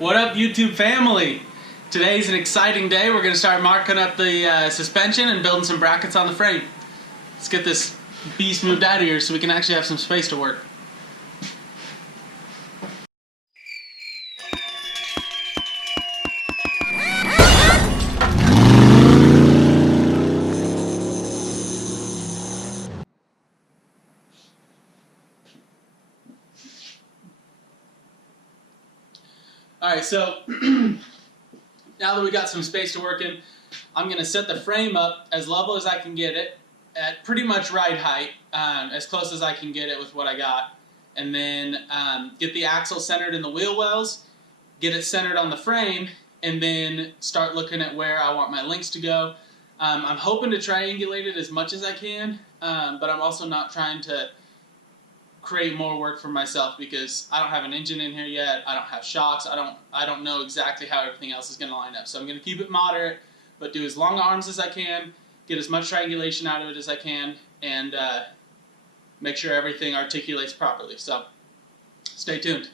What up, YouTube family? Today's an exciting day. We're going to start marking up the suspension and building some brackets on the frame. Let's get this beast moved out of here so we can actually have some space to work. Alright, so now that we got some space to work in, I'm going to set the frame up as level as I can get it, at pretty much right height, as close as I can get it with what I got, and then get the axle centered in the wheel wells, get it centered on the frame, and then start looking at where I want my links to go. I'm hoping to triangulate it as much as I can, but I'm also not trying to create more work for myself because I don't have an engine in here yet. I don't have shocks. I don't know exactly how everything else is going to line up. So I'm going to keep it moderate, but do as long arms as I can, get as much triangulation out of it as I can, and make sure everything articulates properly. So stay tuned.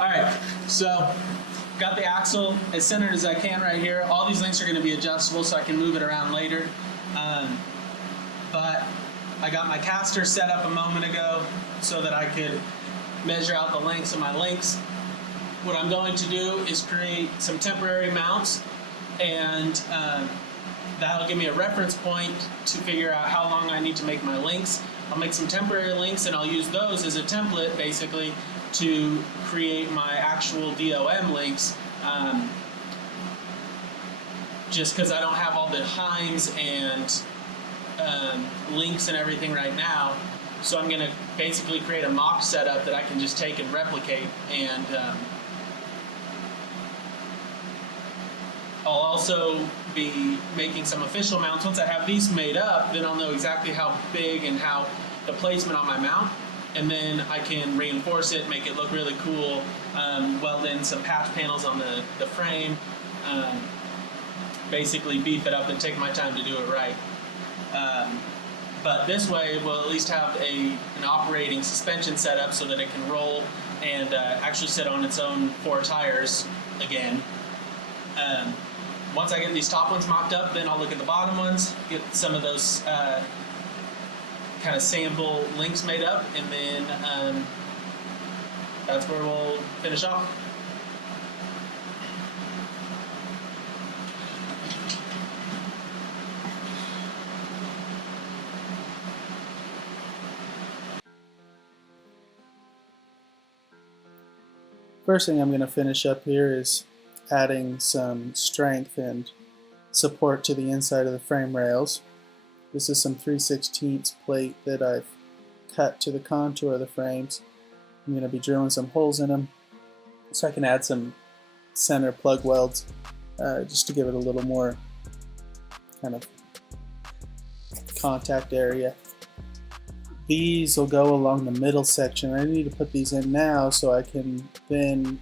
Alright, so got the axle as centered as I can right here. All these links are going to be adjustable so I can move it around later. But I got my caster set up a moment ago so that I could measure out the lengths of my links. What I'm going to do is create some temporary mounts, and that'll give me a reference point to figure out how long I need to make my links. I'll make some temporary links and I'll use those as a template basically to create my actual DOM links, just because I don't have all the heims and links and everything right now. So I'm going to basically create a mock setup that I can just take and replicate, and I'll also be making some official mounts. Once I have these made up, then I'll know exactly how big and how the placement on my mount. and then I can reinforce it, make it look really cool, weld in some patch panels on the frame, basically beef it up and take my time to do it right. But this way we'll at least have an operating suspension setup so that it can roll and actually sit on its own 4 tires again. Once I get these top ones mocked up, then I'll look at the bottom ones, get some of those kind of sample links made up, and then that's where we'll finish off. First thing I'm going to finish up here is adding some strength and support to the inside of the frame rails. This is some 3/16 plate that I've cut to the contour of the frames. I'm going to be drilling some holes in them so I can add some center plug welds just to give it a little more kind of contact area. These will go along the middle section. I need to put these in now so I can then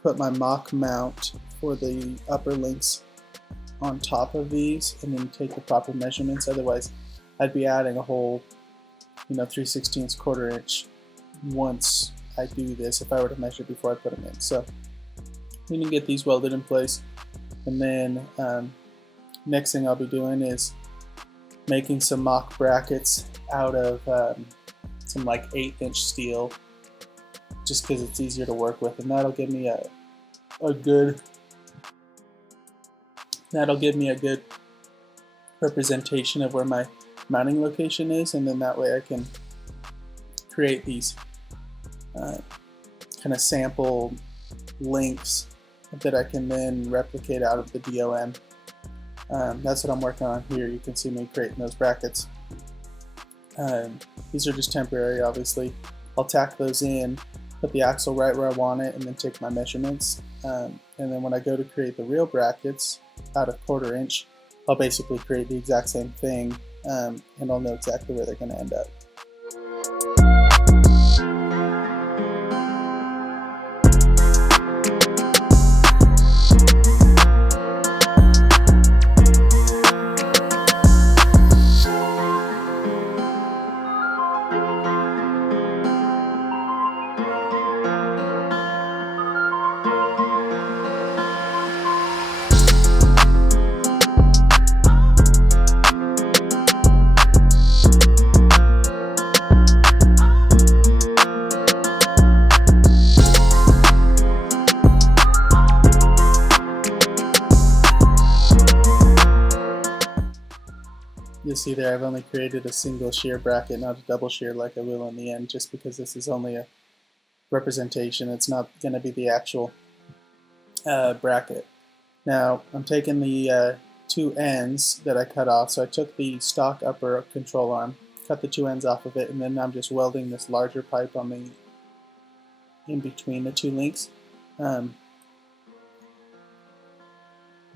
put my mock mount for the upper links on top of these and then take the proper measurements. Otherwise I'd be adding a whole 3/16 1/4 inch once I do this if I were to measure before I put them in. So we can get these welded in place, and then next thing I'll be doing is making some mock brackets out of some like 1/8 inch steel, just because it's easier to work with, and that'll give me a good representation of where my mounting location is, and then that way I can create these kind of sample links that I can then replicate out of the DOM. That's what I'm working on here. You can see me creating those brackets. These are just temporary, obviously. I'll tack those in, put the axle right where I want it, and then take my measurements. And then when I go to create the real brackets out of 1/4 inch, I'll basically create the exact same thing, and I'll know exactly where they're going to end up. You'll see there I've only created a single shear bracket, not a double shear like I will in the end, just because this is only a representation. It's not going to be the actual bracket. Now I'm taking the 2 ends that I cut off. So I took the stock upper control arm, cut the 2 ends off of it, and then I'm just welding this larger pipe on the in between the 2 links.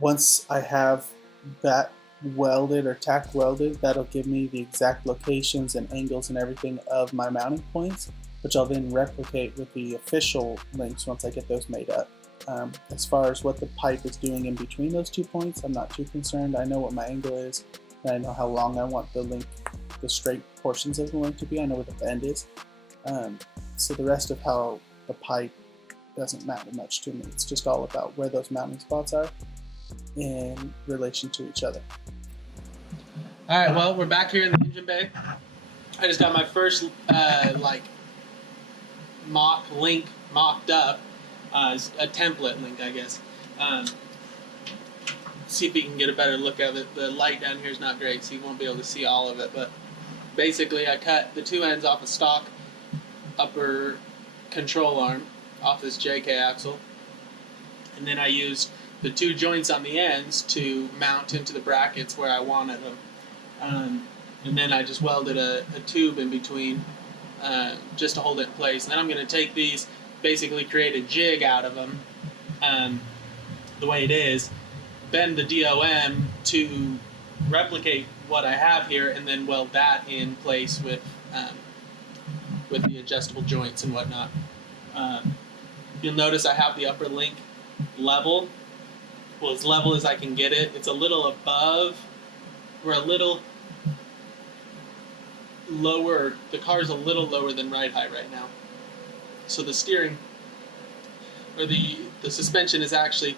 Once I have that welded or tack welded, that'll give me the exact locations and angles and everything of my mounting points, which I'll then replicate with the official links once I get those made up. As far as what the pipe is doing in between those 2 points, I'm not too concerned. I know what my angle is, and I know how long I want the link, the straight portions of the link to be. I know what the bend is. So the rest of how the pipe doesn't matter much to me. It's just all about where those mounting spots are in relation to each other. Alright, well, we're back here in the engine bay. I just got my first mock link mocked up, a template link, I guess. See if you can get a better look at it. The light down here is not great, so you won't be able to see all of it, but basically I cut the 2 ends off a stock upper control arm off this JK axle, and then I used the 2 joints on the ends to mount into the brackets where I wanted them. And then I just welded a tube in between just to hold it in place. And then I'm going to take these, basically create a jig out of them the way it is, bend the DOM to replicate what I have here, and then weld that in place with with the adjustable joints and whatnot. You'll notice I have the upper link level, well, as level as I can get it. It's a little above, we're a little lower, the car's a little lower than ride height right now. So the steering, or the suspension is actually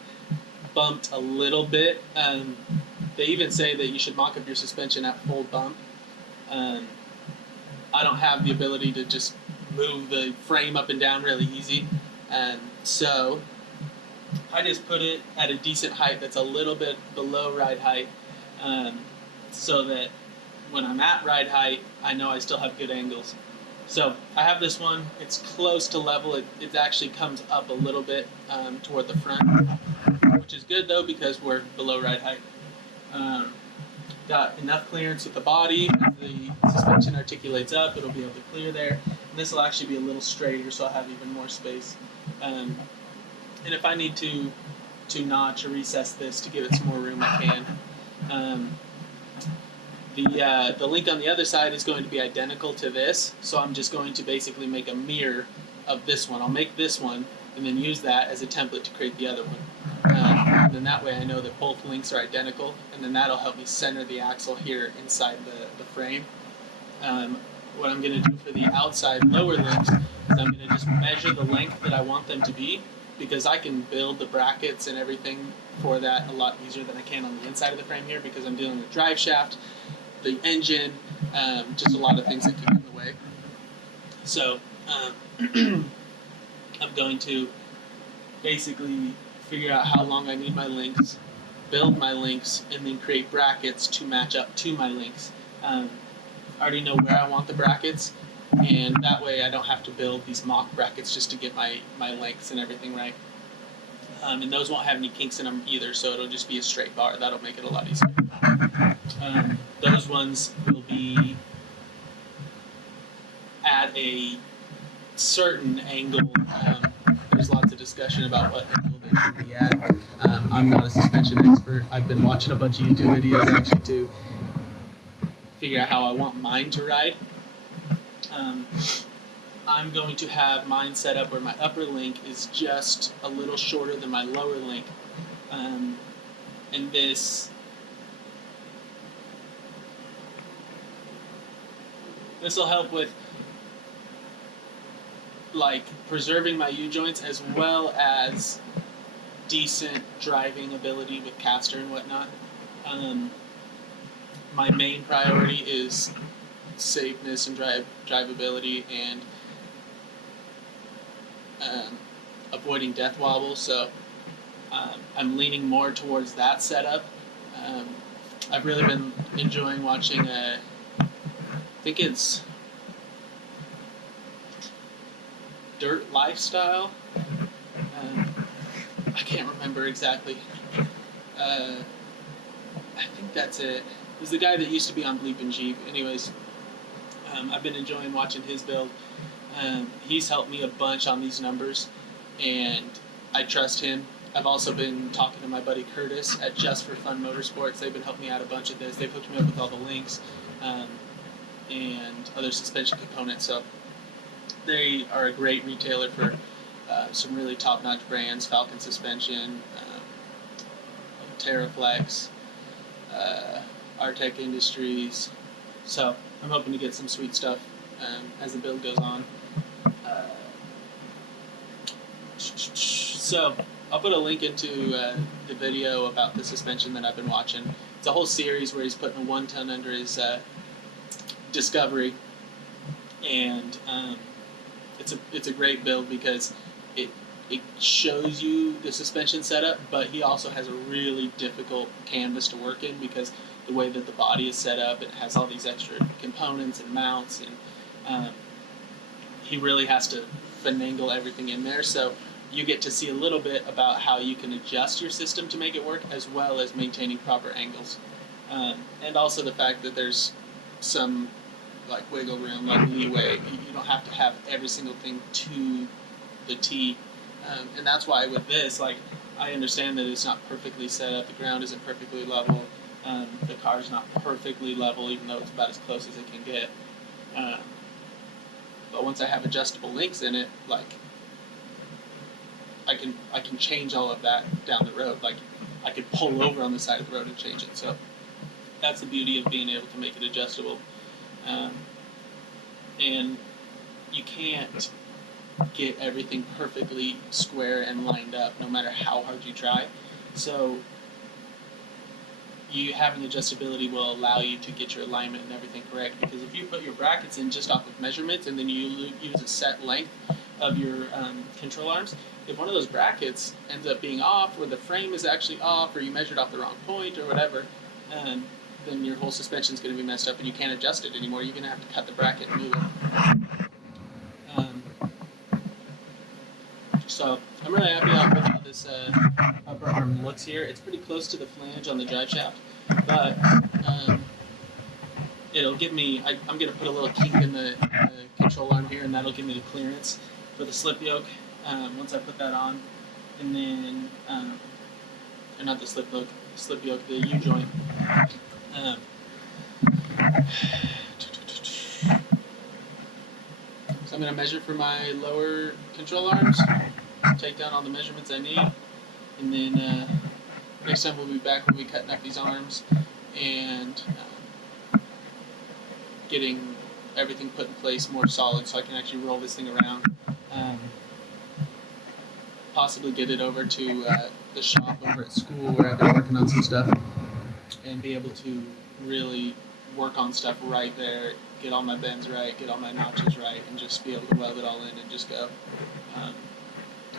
bumped a little bit. They even say that you should mock up your suspension at full bump. I don't have the ability to just move the frame up and down really easy, and so I just put it at a decent height that's a little bit below ride height, so that when I'm at ride height, I know I still have good angles. So I have this one, it's close to level, it actually comes up a little bit toward the front, which is good though because we're below ride height. Got enough clearance with the body. As the suspension articulates up, it'll be able to clear there. And this will actually be a little straighter, so I'll have even more space. And if I need to notch or recess this to give it some more room, I can. The link on the other side is going to be identical to this, so I'm just going to basically make a mirror of this one. I'll make this one and then use that as a template to create the other one. And then that way I know that both links are identical, and then that'll help me center the axle here inside the frame. What I'm going to do for the outside lower links is I'm going to just measure the length that I want them to be, because I can build the brackets and everything for that a lot easier than I can on the inside of the frame here, because I'm dealing with drive shaft, the engine, just a lot of things that get in the way. So I'm going to basically figure out how long I need my links, build my links, and then create brackets to match up to my links. I already know where I want the brackets, and that way I don't have to build these mock brackets just to get my lengths and everything right. And those won't have any kinks in them either, so it'll just be a straight bar. That'll make it a lot easier. Those ones will be at a certain angle. There's lots of discussion about what angle they should be at. I'm not a suspension expert. I've been watching a bunch of YouTube videos actually to figure out how I want mine to ride. I'm going to have mine set up where my upper link is just a little shorter than my lower link. And this will help with like preserving my U-joints as well as decent driving ability with caster and whatnot. My main priority is safeness and drivability and avoiding death wobble, so I'm leaning more towards that setup. I've really been enjoying watching I think it's Dirt Lifestyle. I can't remember exactly. I think that's it. He's the guy that used to be on Bleep and Jeep. Anyways, I've been enjoying watching his build. He's helped me a bunch on these numbers, and I trust him. I've also been talking to my buddy Curtis at Just for Fun Motorsports. They've been helping me out a bunch of this. They've hooked me up with all the links and other suspension components. So they are a great retailer for some really top-notch brands: Falcon Suspension, Terraflex, Artec Industries. So I'm hoping to get some sweet stuff as the build goes on. So I'll put a link into the video about the suspension that I've been watching. It's a whole series where he's putting a 1 ton under his Discovery, and it's a great build because it shows you the suspension setup, but he also has a really difficult canvas to work in because the way that the body is set up, it has all these extra components and mounts, and he really has to finagle everything in there. So you get to see a little bit about how you can adjust your system to make it work, as well as maintaining proper angles, and also the fact that there's some like wiggle room, like leeway. You don't have to have every single thing to the T, and that's why with this, like, I understand that it's not perfectly set up. The ground isn't perfectly level. The car's not perfectly level, even though it's about as close as it can get. But once I have adjustable links in it, like I can change all of that down the road. Like I could pull over on the side of the road and change it. So that's the beauty of being able to make it adjustable. And you can't get everything perfectly square and lined up no matter how hard you try. So you having adjustability will allow you to get your alignment and everything correct, because if you put your brackets in just off of measurements and then you use a set length of your control arms, if one of those brackets ends up being off, or the frame is actually off, or you measured off the wrong point or whatever, then your whole suspension is going to be messed up and you can't adjust it anymore. You're going to have to cut the bracket and move it. So I'm really happy with how this upper arm looks here. It's pretty close to the flange on the drive shaft, but it'll give me, I'm going to put a little kink in the control arm here, and that'll give me the clearance for the slip yoke once I put that on. And then, or not the slip yoke, the U-joint. So I'm going to measure for my lower control arms, take down all the measurements I need, and then next time we'll be back, we'll be cutting up these arms and getting everything put in place more solid so I can actually roll this thing around. Possibly get it over to the shop over at school where I've been working on some stuff, and be able to really work on stuff right there, get all my bends right, get all my notches right, and just be able to weld it all in and just go.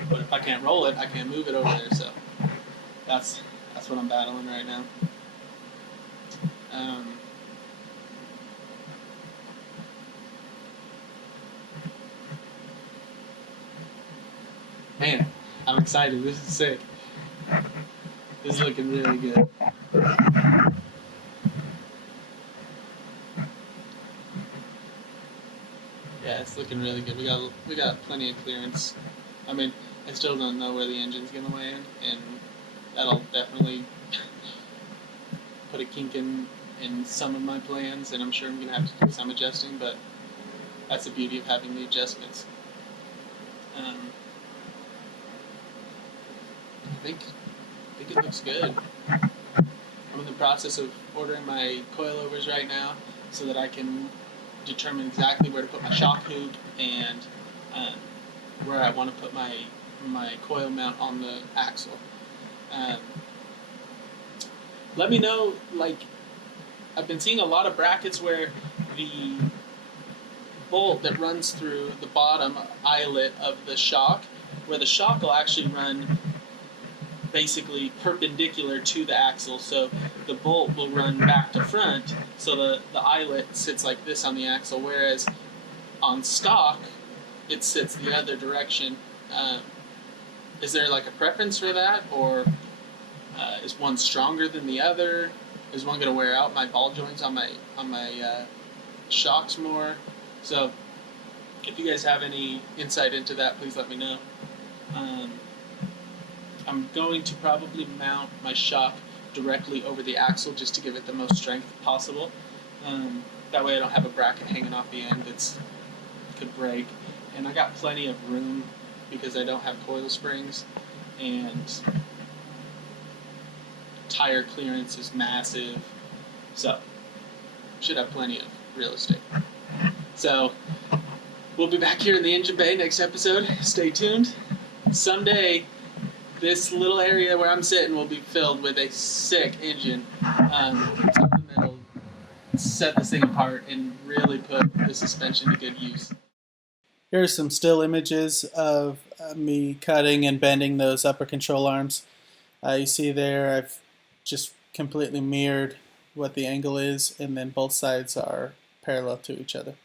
But if I can't roll it, I can't move it over there, so that's what I'm battling right now. Man, I'm excited. This is sick. This is looking really good. Yeah, it's looking really good. We got plenty of clearance. I mean, I still don't know where the engine's gonna land, and that'll definitely put a kink in some of my plans, and I'm sure I'm gonna have to do some adjusting. But that's the beauty of having the adjustments. I think it looks good. I'm in the process of ordering my coilovers right now so that I can determine exactly where to put my shock hoop and where I want to put my coil mount on the axle. Let me know, like, I've been seeing a lot of brackets where the bolt that runs through the bottom eyelet of the shock, where the shock will actually run basically perpendicular to the axle, so the bolt will run back to front, so the eyelet sits like this on the axle, whereas on stock it sits the other direction. Is there like a preference for that, or is one stronger than the other? Is one going to wear out my ball joints on my shocks more? So if you guys have any insight into that, please let me know. I'm going to probably mount my shock directly over the axle just to give it the most strength possible. That way I don't have a bracket hanging off the end that could break. And I got plenty of room because I don't have coil springs, and tire clearance is massive. So should have plenty of real estate. So we'll be back here in the engine bay next episode. Stay tuned. Someday this little area where I'm sitting will be filled with a sick engine. Something that'll set this thing apart and really put the suspension to good use. Here are some still images of me cutting and bending those upper control arms. You see there I've just completely mirrored what the angle is, and then both sides are parallel to each other.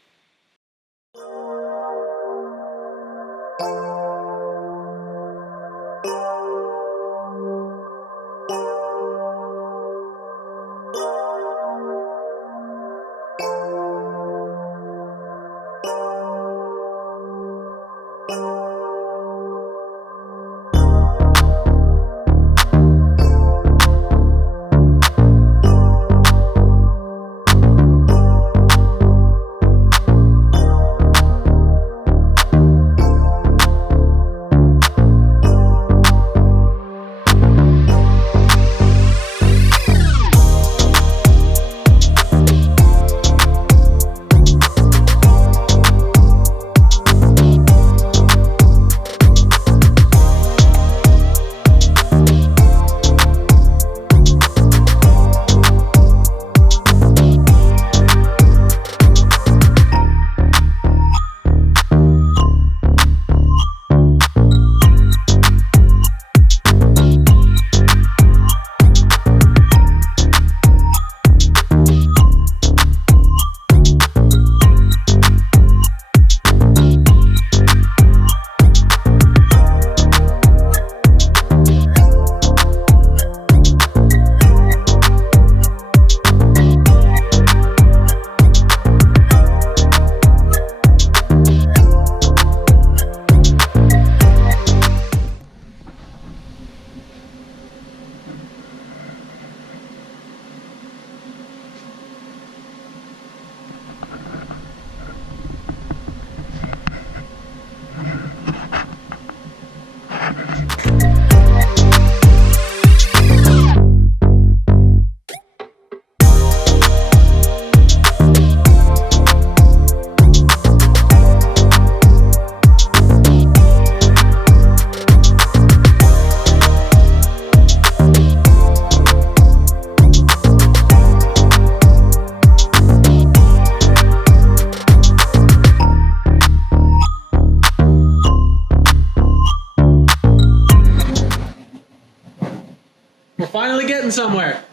somewhere.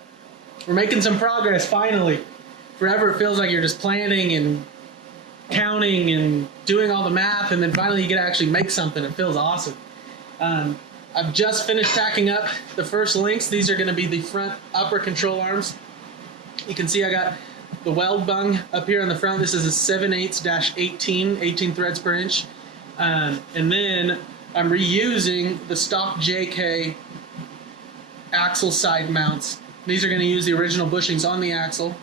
We're making some progress, finally. Forever it feels like you're just planning and counting and doing all the math, and then finally you get to actually make something. It feels awesome. I've just finished tacking up the first links. These are going to be the front upper control arms. You can see I got the weld bung up here on the front. This is a 7/8-18, 18 threads per inch. And then I'm reusing the stock JK axle side mounts. These are going to use the original bushings on the axle.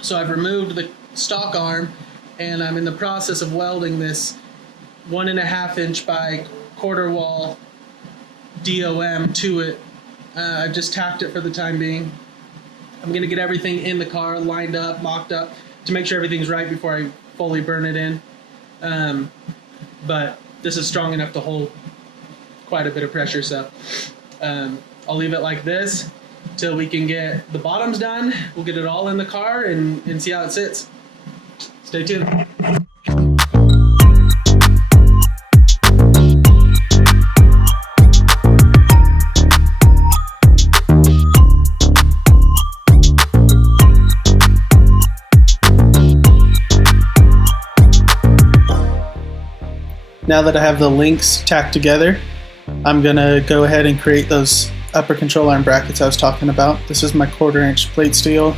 So I've removed the stock arm, and I'm in the process of welding this 1.5 inch by quarter wall DOM to it. I've just tacked it for the time being. I'm going to get everything in the car lined up, mocked up, to make sure everything's right before I fully burn it in. But this is strong enough to hold quite a bit of pressure, so I'll leave it like this till we can get the bottoms done. We'll get it all in the car and see how it sits. Stay tuned. Now that I have the links tacked together, I'm gonna go ahead and create those upper control arm brackets I was talking about. This is my 1/4 inch plate steel.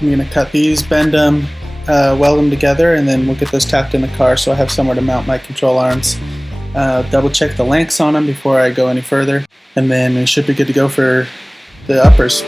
I'm gonna cut these, bend them, weld them together, and then we'll get those tacked in the car so I have somewhere to mount my control arms. Double check the lengths on them before I go any further, and then we should be good to go for the uppers.